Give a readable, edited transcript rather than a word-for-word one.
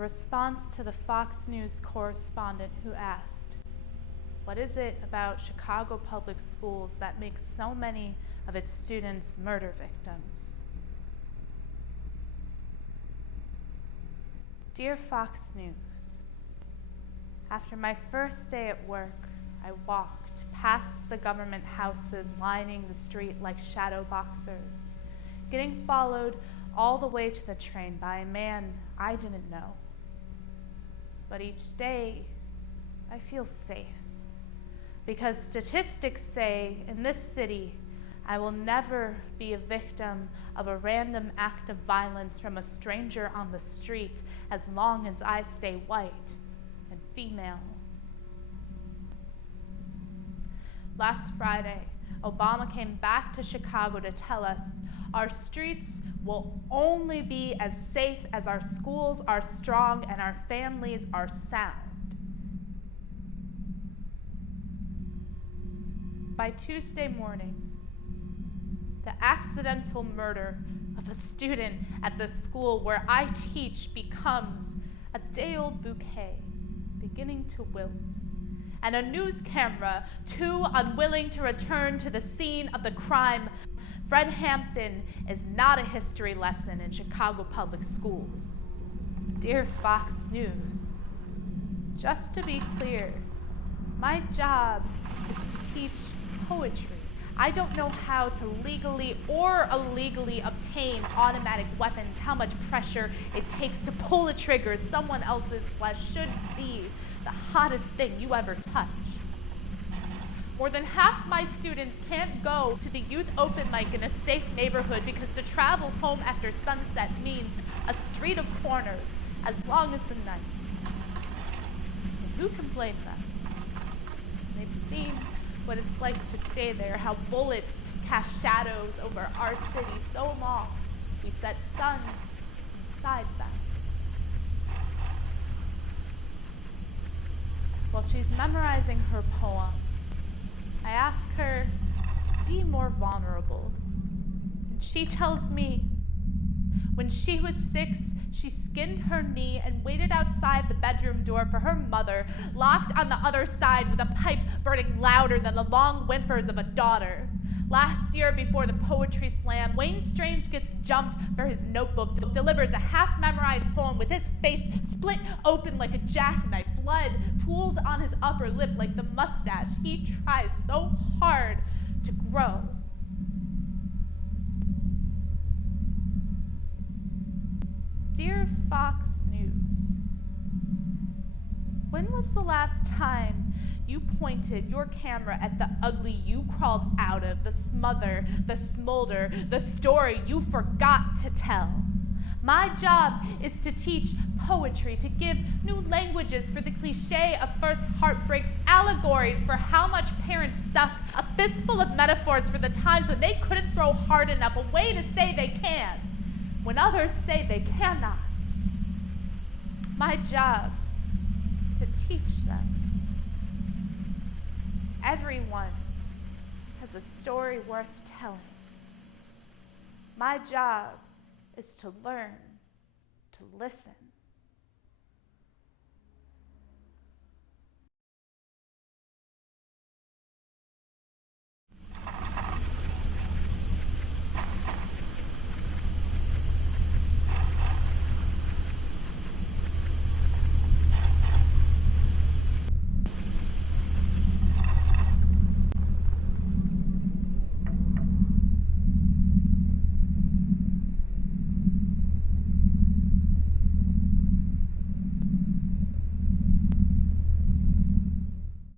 response to the Fox News correspondent who asked, "What is it about Chicago public schools that makes so many of its students murder victims?" Dear Fox News, after my first day at work, I walked past the government houses lining the street like shadow boxers, getting followed all the way to the train by a man I didn't know. But each day, I feel safe, because statistics say in this city, I will never be a victim of a random act of violence from a stranger on the street as long as I stay white and female. Last Friday, Obama came back to Chicago to tell us our streets will only be as safe as our schools are strong and our families are sound. By Tuesday morning, the accidental murder of a student at the school where I teach becomes a day-old bouquet beginning to wilt, and a news camera too unwilling to return to the scene of the crime. Fred Hampton is not a history lesson in Chicago public schools. Dear Fox News, just to be clear, my job is to teach poetry. I don't know how to legally or illegally obtain automatic weapons. How much pressure it takes to pull a trigger. Someone else's flesh should be the hottest thing you ever touched. More than half my students can't go to the youth open mic in a safe neighborhood because to travel home after sunset means a street of corners as long as the night. And who can blame them? They've seen what it's like to stay there, how bullets cast shadows over our city so long we set suns inside them. While she's memorizing her poem, I ask her to be more vulnerable. And she tells me when she was 6, she skinned her knee and waited outside the bedroom door for her mother, locked on the other side with a pipe burning louder than the long whimpers of a daughter. Last year, before the poetry slam, Wayne Strange gets jumped for his notebook, delivers a half-memorized poem with his face split open like a jackknife, blood pooled on his upper lip like the mustache he tries so hard to grow. Dear Fox News, when was the last time you pointed your camera at the ugly you crawled out of, the smother, the smolder, the story you forgot to tell? My job is to teach poetry, to give new languages for the cliche of first heartbreaks, allegories for how much parents suck, a fistful of metaphors for the times when they couldn't throw hard enough, a way to say they can, when others say they cannot. My job is to teach them. Everyone has a story worth telling. My job is to learn to listen.